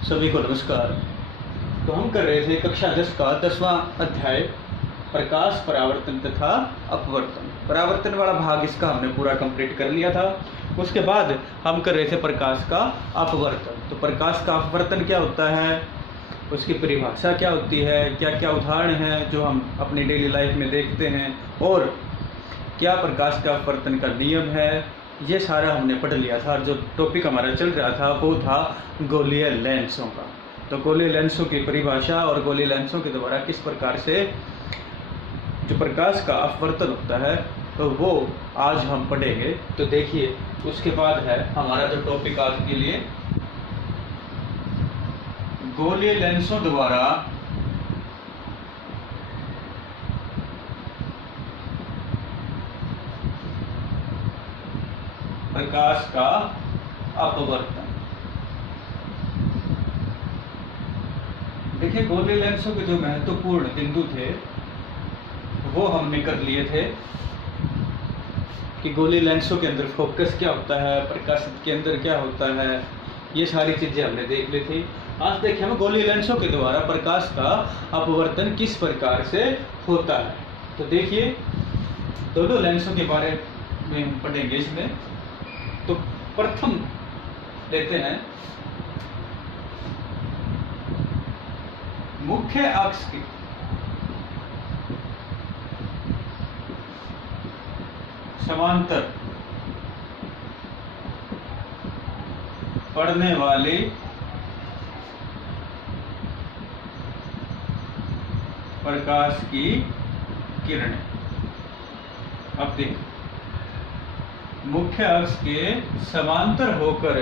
सभी को नमस्कार। तो हम कर रहे थे कक्षा 10 का 10वां अध्याय प्रकाश, परावर्तन तथा अपवर्तन। परावर्तन वाला भाग इसका हमने पूरा कंप्लीट कर लिया था। उसके बाद हम कर रहे थे प्रकाश का अपवर्तन। तो प्रकाश का अपवर्तन क्या होता है, उसकी परिभाषा क्या होती है, क्या क्या उदाहरण हैं जो हम अपनी डेली लाइफ में देखते हैं, और क्या प्रकाश का अपवर्तन का नियम है, ये सारा हमने पढ़ लिया था। जो टॉपिक हमारा चल रहा था वो था गोलीय लेंसों का। तो गोलीय लेंसों की परिभाषा और गोलीय लेंसों के द्वारा किस प्रकार से जो प्रकाश का अपवर्तन होता है, तो वो आज हम पढ़ेंगे। तो देखिए, उसके बाद है हमारा जो टॉपिक आज के लिए, गोलीय लेंसों द्वारा प्रकाश का अपवर्तन। देखिए, गोलीय लेंसों के जो महत्वपूर्ण बिंदु थे वो हमने कर लिए थे कि गोलीय लेंसों के अंदर फोकस क्या होता है, प्रकाश के अंदर क्या होता है, ये सारी चीजें हमने देख ली थी। आज देखें हम गोलीय लेंसों के द्वारा प्रकाश का अपवर्तन किस प्रकार से होता है। तो देखिए, दोनों लेंसों के बारे में हम पढ़ेंगे इसमें। तो प्रथम लेते हैं मुख्य अक्ष की समांतर पड़ने वाली प्रकाश की किरणें। अब देखिए, मुख्य अक्ष के समांतर होकर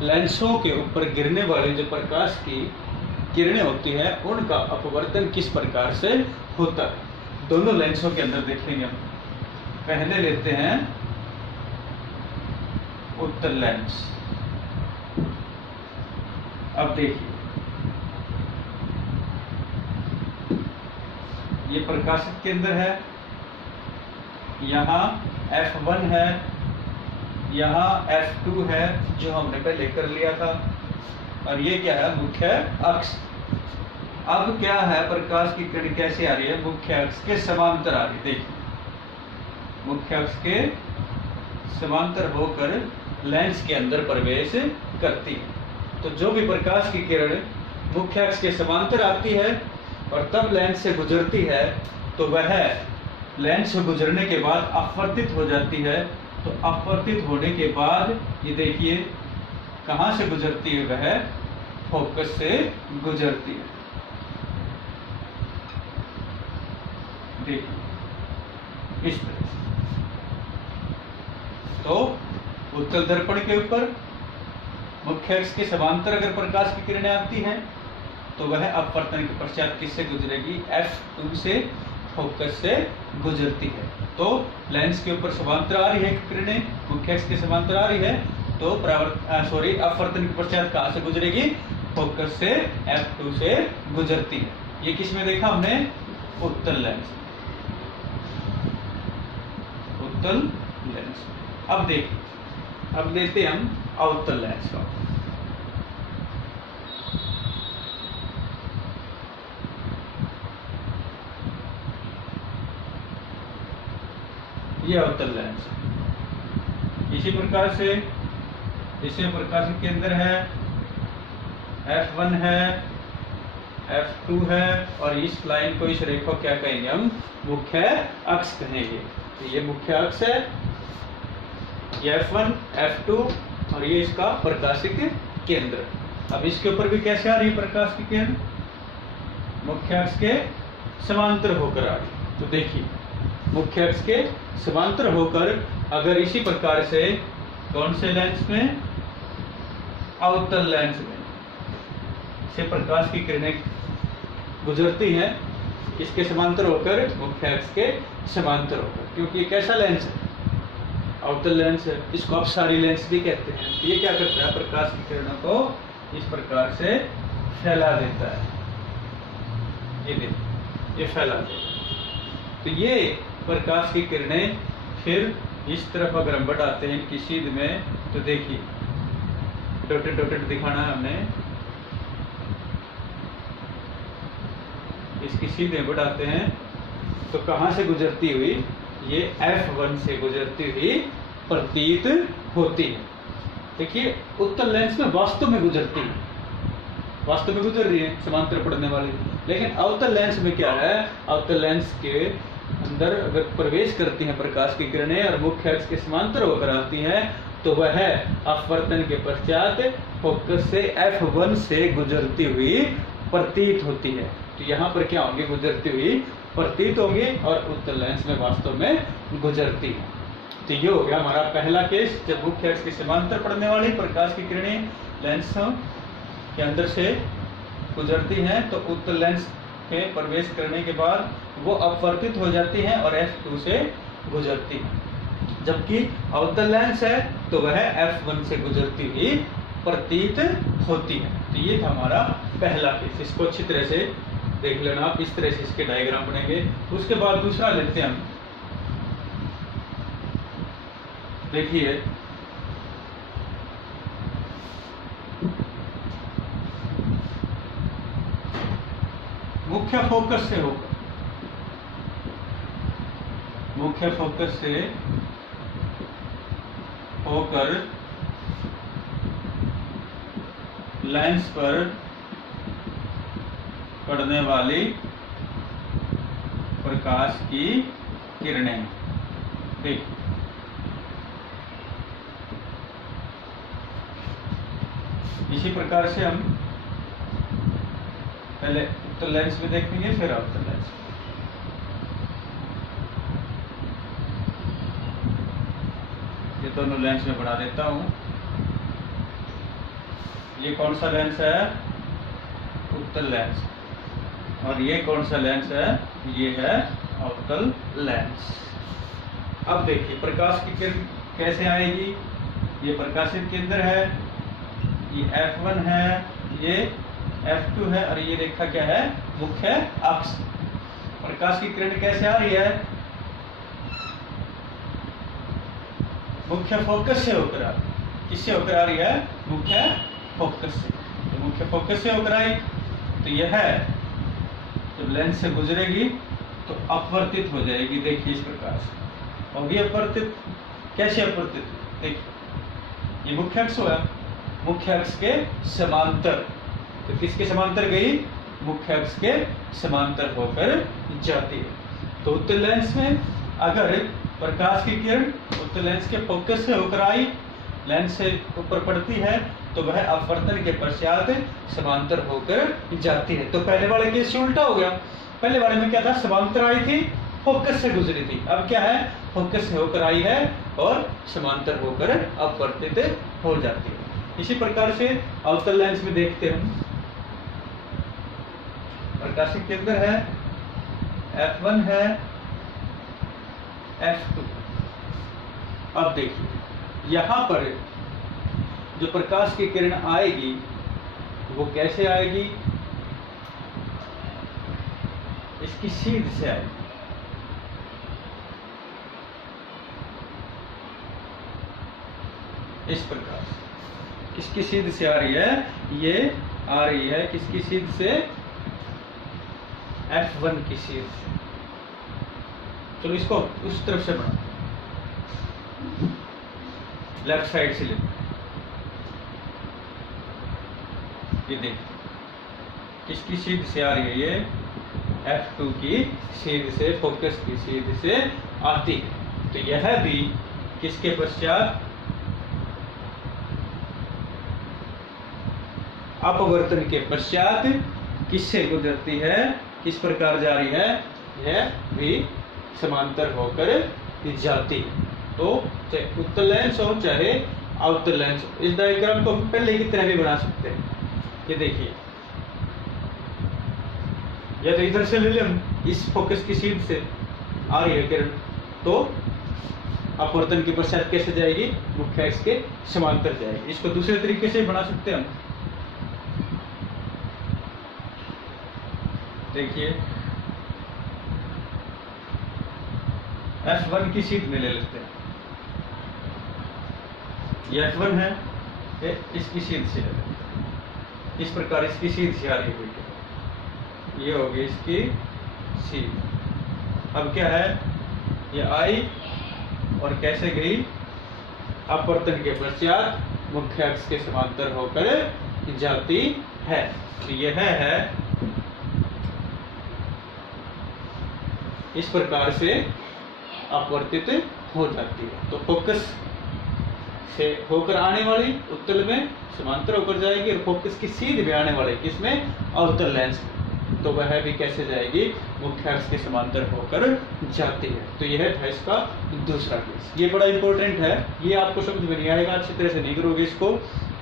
लेंसों के ऊपर गिरने वाली जो प्रकाश की किरणें होती है उनका अपवर्तन किस प्रकार से होता है, दोनों लेंसों के अंदर देखेंगे हम। पहले लेते हैं उत्तल लेंस। अब देखिए, ये प्रकाशित केंद्र है, यहाँ F1 है, यहाँ F2 है जो हमने पहले कर लिया था, और ये क्या है, मुख्य अक्ष। अब क्या है, प्रकाश की किरण कैसे आ रही है, मुख्य अक्ष के समांतर आ रही है। देखिए, मुख्य अक्ष के समांतर होकर लेंस के अंदर प्रवेश करती है। तो जो भी प्रकाश की किरण मुख्य अक्ष के समांतर आती है और तब लेंस से गुजरती है, तो वह लेंस से गुजरने के बाद अपवर्तित हो जाती है। तो अपवर्तित होने के बाद ये देखिए कहाँ से गुजरती है, वह फोकस से गुजरती है। देखिए इस तरह से। तो उत्तल दर्पण के ऊपर मुख्य अक्ष के समांतर अगर प्रकाश की किरणें आती हैं तो वह अपवर्तन के पश्चात किससे गुजरेगी, F2 से फोकस से गुजरती है। तो लेंस के ऊपर समांतर आ रही है किरणें, मुख्य अक्ष के समांतर आ रही है, तो अपवर्तन के पश्चात कहाँ से गुजरेगी, फोकस से F2 से गुजरती है। ये किस में देखा हमने, उत्तल लेंस, उत्तल लेंस। अब देखिए, अब लेते हैं हम अवतल लेंस का। ये अवतल लेंस इसी प्रकार से, इसमें प्रकाश के केंद्र है, F1 है, F2 है, और इस लाइन को, इस रेखा को क्या कहेंगे हम, मुख्य अक्ष कहेंगे। तो ये मुख्य अक्ष है, ये F1, F2, और ये इसका प्रकाशिक केंद्र। अब इसके ऊपर भी कैसे आ रही है प्रकाश की किरण, मुख्य अक्ष के समांतर होकर आ रही। तो देखिए, मुख्य अक्ष के समांतर होकर अगर इसी प्रकार से कौन से लेंस में, अवतल लेंस में से प्रकाश की किरणें गुजरती हैं, इसके समांतर होकर, मुख्य अक्ष के समांतर होकर, क्योंकि ये कैसा लेंस है, अवतल लेंस है, इसको अपसारी लेंस भी कहते हैं। तो ये क्या करता है, प्रकाश की किरणों को इस प्रकार से फैला देता है। ये देखिए, ये फैला देता है। तो ये प्रकाश की किरणें फिर इस तरफ अगर हम बढ़ाते हैं इनकी सीध में, तो देखिए डॉटेड डॉटेड दिखाना है हमने। इसकी सीधे बढ़ाते हैं तो कहां से गुजरती हुई, ये F1 से गुजरती हुई प्रतीत होती है। देखिए उत्तल लेंस में वास्तव में गुजरती है, वास्तव में गुजर रही है समांतर पड़ने वाली, लेकिन अवतल लेंस में क्या है, अवतल लेंस के अंदर अगर प्रवेश करती हैं प्रकाश की किरणें और मुख्य अक्ष के समांतर होकर आती हैं तो वह अपवर्तन के पश्चात फोकस से F1 से गुजरती हुई प्रतीत होती है। तो यहाँ पर क्या होंगे, गुजरती हुई प्रतीत होंगी और उत्तल लेंस में वास्तव में गुजरती है। तो ये हो गया हमारा पहला केस, जब मुख्य अक्ष के समांतर पड़ने वाली प्रकाश की किरणें लेंस के अंदर से गुजरती हैं तो उत्तल लेंस के प्रवेश करने के बाद वो अपवर्तित हो जाती हैं और F2 से गुजरती हैं। जबकि अवतल लेंस है तो वह F1 से गुजरती हुई प्रतीत होती है। तो ये था हमारा पहला केस। इसको अच्छी तरह से देख लेना आप, इस तरह से इसके डायग्राम बनेंगे। उसके बाद दूसरा लेते हैं हम। देखिए मुख्य फोकस से होकर, मुख्य फोकस से होकर लेंस पर पड़ने वाली प्रकाश की किरणें। देखिए इसी प्रकार से हम पहले उत्तल लेंस में देखेंगे फिर अवतल लेंस। ये दोनों लेंस में बना देता हूं। ये कौन सा लेंस है, उत्तल लेंस, और ये कौन सा लेंस है, ये है अवतल लेंस। अब देखिए प्रकाश की किरण कैसे आएगी, ये प्रकाशित केंद्र है, ये F1 है, ये F2 है और ये रेखा क्या है, मुख्य अक्ष। प्रकाश की किरण कैसे आ रही है, मुख्य फोकस से होकर आ रही है। किससे होकर आ रही है, मुख्य फोकस से। तो मुख्य फोकस से होकर आई तो यह जब लेंस से गुजरेगी तो अपवर्तित हो जाएगी। देखिए इस प्रकार से होगी अपवर्तित। कैसे अपवर्तित, देखिए ये मुख्य अक्ष हुआ, मुख्य अक्ष के समांतर। तो किसके समांतर गई, मुख्य अक्ष के समांतर होकर जाती है। तो उत्तल लेंस में अगर प्रकाश की किरण उत्तल लेंस के फोकस से होकर आई, लेंस से ऊपर पड़ती है तो वह अपवर्तन के पश्चात समांतर होकर जाती है। तो पहले वाले केस से उल्टा हो गया। पहले वाले में क्या था, समांतर आई थी, फोकस से गुजरी थी। अब क्या है, फोकस से होकर आई है और समांतर होकर अपवर्तित हो जाती है। इसी प्रकार से अवतल लेंस में देखते हैं, प्रकाशिक केंद्र है, F1 है, F2। अब देखिए यहां पर जो प्रकाश की किरण आएगी वो कैसे आएगी, इसकी सीध से आएगी। इस प्रकार से किसकी सीध से आ रही है, ये आ रही है किसकी सीध से, F1 की सीध से। चलो इसको उस तरफ से बना, लेफ्ट साइड से ले। ये देखिए किसकी सीध से आ रही है, ये F2 की सीध से, फोकस की सीध से आती है। तो यह भी किसके पश्चात, अपवर्तन के पश्चात किससे गुजरती है, किस प्रकार जा रही है, यह भी समांतर होकर जाती है। तो चाहे उत्तल लेंस हो चाहे अवतल लेंस हो, इस डायग्राम को पहले की तरह भी बना सकते हैं। ये देखिए या तो इधर से ले लें, इस फोकस की सीध से आ रही है किरण, तो अपवर्तन के पश्चात कैसे जाएगी, मुख्य अक्ष के समांतर जाएगी। इसको दूसरे तरीके से बना सकते हैं हम। देखिए F1 की सीध में ले लेते हैं, ये F1 है, इसकी सीध से इस प्रकार इसकी सीध से आ रही हुई, ये होगी इसकी सीध। अब क्या है, ये आई और कैसे गई, अपवर्तन के पश्चात मुख्य अक्ष के समांतर होकर जाती है। तो यह है इस प्रकार से अपवर्तित हो जाती है। तो फोकस से होकर आने वाली उत्तल में समांतर होकर जाएगी और फोकस की सीध में आने वाली किसमें, अवतल लेंस में, तो वह भी कैसे जाएगी, मुख्य अक्ष के समांतर होकर जाती है। तो यह था इसका दूसरा केस। ये बड़ा इंपॉर्टेंट है, ये आपको समझ में नहीं आएगा, अच्छी तरह से नहीं करोगे इसको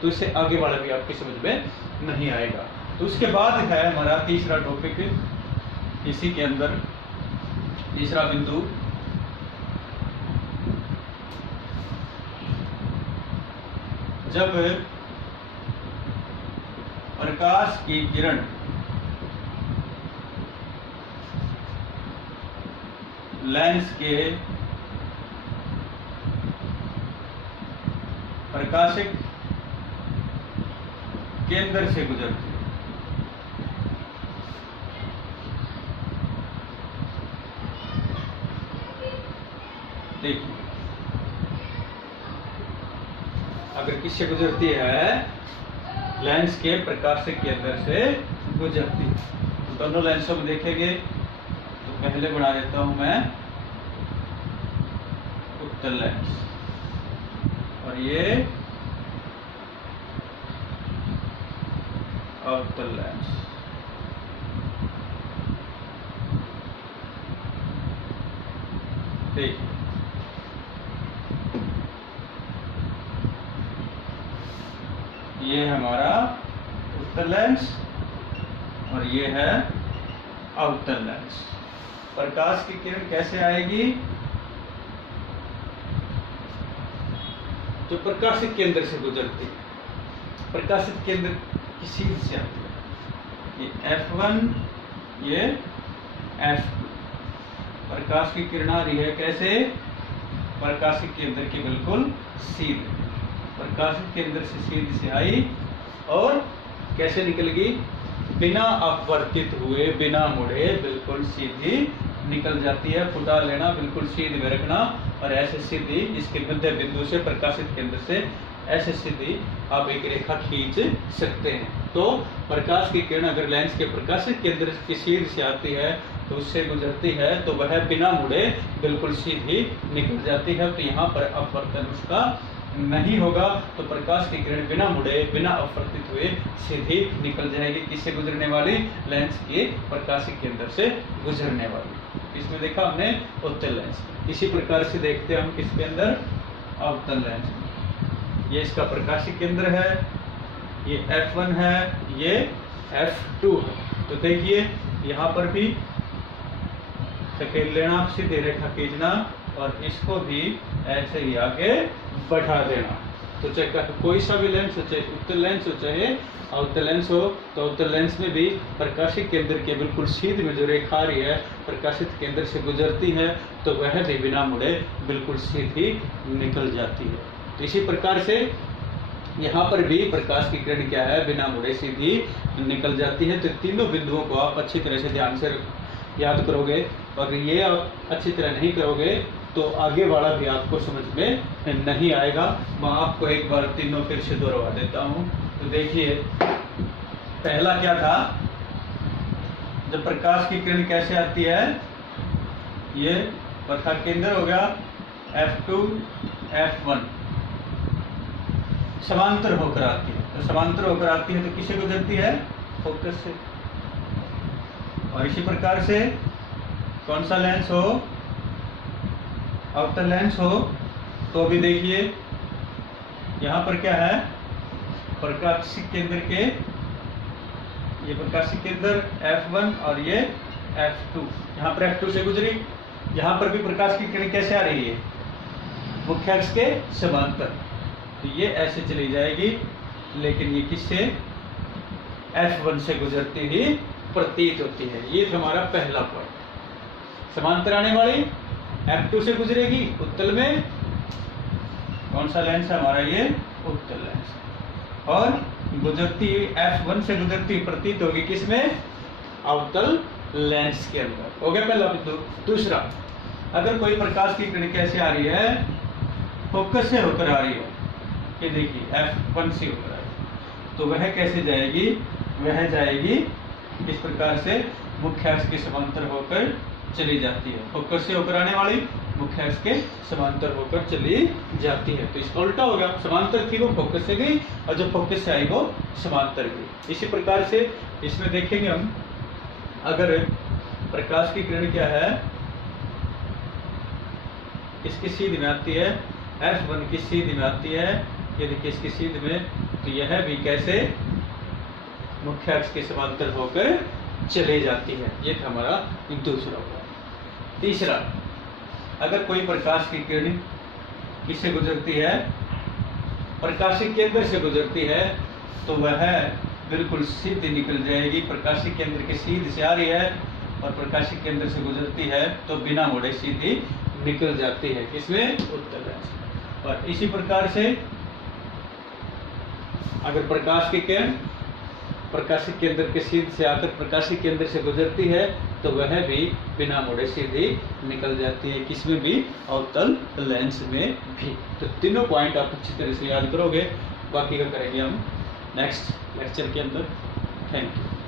तो इससे आगे वाला भी आपकी समझ में नहीं आएगा। तो उसके बाद है हमारा तीसरा टॉपिक, इसी के अंदर तीसरा बिंदु, जब प्रकाश की किरण लेंस के प्रकाशिक केंद्र से गुजरती है। देखिए, अगर किससे गुजरती है, लेंस के प्रकाशिक केंद्र से गुजरती है, तो दोनों लेंसों में देखेंगे। तो पहले बना देता हूं मैं उत्तल लेंस और ये अवतल लेंस। ठीक, ये हमारा उत्तल लेंस और ये है अवतल लेंस। प्रकाश की किरण कैसे आएगी, जो प्रकाशित केंद्र से गुजरती है, प्रकाशित केंद्र की सीध से आती है। ये F1, ये F2। प्रकाश की किरण आ रही है कैसे, प्रकाशित केंद्र की बिल्कुल सीध, प्रकाशित केंद्र से सीध से आई और कैसे निकल गई, बिना अपवर्तित हुए, बिना मुड़े, बिल्कुल सीधी निकल जाती है। फुटा लेना, बिल्कुल सीध में रखना और ऐसे सीधी इसके मध्य बिंदु से प्रकाशित केंद्र से ऐसे सीधी आप एक रेखा खींच सकते हैं। तो प्रकाश की किरण अगर लेंस के प्रकाशित केंद्र की सीध से आती है तो उससे गुजरती है तो वह बिना मुड़े बिल्कुल सीधी निकल जाती है। तो यहाँ पर अपवर्तन उसका नहीं होगा, तो प्रकाश की किरण बिना मुड़े, बिना अपवर्तित हुए सीधी निकल जाएगी। किससे गुजरने वाली, लेंस के प्रकाशिक केंद्र से गुजरने वाली। इसमें देखा हमने उत्तल लेंस। इसी प्रकार से देखते हैं हम किसके अंदर, अवतल लेंस में। ये इसका प्रकाशिक केंद्र है, ये F1 है, ये F2 है। तो देखिए यहाँ पर भी धकेल लेना, सीधे रेखा खींचना और इसको भी ऐसे ही आगे बढ़ा देना। तो चाहे कोई सा भी लेंस हो, चाहे उत्तल लेंस हो चाहे अवतल लेंस हो, तो अवतल लेंस में भी प्रकाशिक केंद्र के बिल्कुल सीध में जो रेखा आ रही है प्रकाशित केंद्र से गुजरती है तो वह भी बिना मुड़े बिल्कुल सीधी निकल जाती है। तो इसी प्रकार से यहाँ पर भी प्रकाश की किरण क्या है, बिना मुड़े सीधी निकल जाती है। तो तीनों बिंदुओं को आप अच्छी तरह से ध्यान से याद करोगे, अगर ये आप अच्छी तरह नहीं करोगे तो आगे वाला भी आपको समझ में नहीं आएगा। मैं आपको एक बार तीनों फिर से दोहरा देता हूँ। तो देखिए, पहला क्या था, जब प्रकाश की किरण कैसे आती है, ये प्रकाश केंद्र हो गया F2, F1 समांतर होकर आती है। तो समांतर होकर आती है तो किससे गुजरती है, फोकस से। और इसी प्रकार से कौन सा लेंस हो, अवतल लेंस हो, तो अभी देखिए यहाँ पर क्या है, प्रकाशिक केंद्र के, ये प्रकाशिक केंद्र F1 और ये F2, यहाँ पर F2 से गुजरी। यहाँ पर भी प्रकाश की किरण कैसे आ रही है, मुख्य अक्ष के समांतर। तो ये ऐसे चली जाएगी, लेकिन ये किससे, F1 से गुजरती ही प्रतीत होती है। ये हमारा पहला पॉइंट। समांतर आने वाली F2 से गुजरेगी उत्तल में, कौन सा लेंस है हमारा, ये उत्तल लेंस। और गुजरती F1 से गुजरती प्रतीत होगी किसमें, अवतल लेंस के अंदर। हो गया पहला बिंदु। दूसरा, अगर कोई प्रकाश की किरण कैसे आ रही है, फोकस से होकर आ रही है, ये देखिए F1 से होकर आ रही है, तो वह कैसे जाएगी, वह जाएगी इस प्रकार से मुख्य अक्ष के समांतर होकर चली जाती है। फोकस से होकर आने वाली मुख्य अक्ष के समांतर होकर चली जाती है। तो इसका उल्टा होगा, समांतर थी वो फोकस से गई और जो फोकस से आई वो समांतर गई। इसी प्रकार से इसमें देखेंगे हम, अगर प्रकाश की किरण क्या है, इसकी सीध में आती है, F1 की सीध में आती है, ये देखिए इसकी सीध में, तो यह भी कैसे मुख्य अक्ष के समांतर होकर चले जाती है। ये था हमारा दूसरा हुआ। तीसरा, अगर कोई प्रकाश की किरण किससे गुजरती है, प्रकाशिक केंद्र से गुजरती है, तो वह बिल्कुल सीधी निकल जाएगी। प्रकाशिक केंद्र के सीध से आ रही है और प्रकाशिक केंद्र से गुजरती है तो बिना मोड़े सीधी निकल जाती है किसमें, उत्तल लेंस। और इसी प्रकार से अगर प्रकाश की किरण प्रकाशिक केंद्र के सीध से आकर प्रकाशिक केंद्र से गुजरती है तो वह भी बिना मोड़े सीधी निकल जाती है किसमें भी, अवतल लेंस में भी। तो तीनों पॉइंट आप अच्छी तरह से याद करोगे, बाकी का करेंगे हम नेक्स्ट लेक्चर के अंदर। Thank you.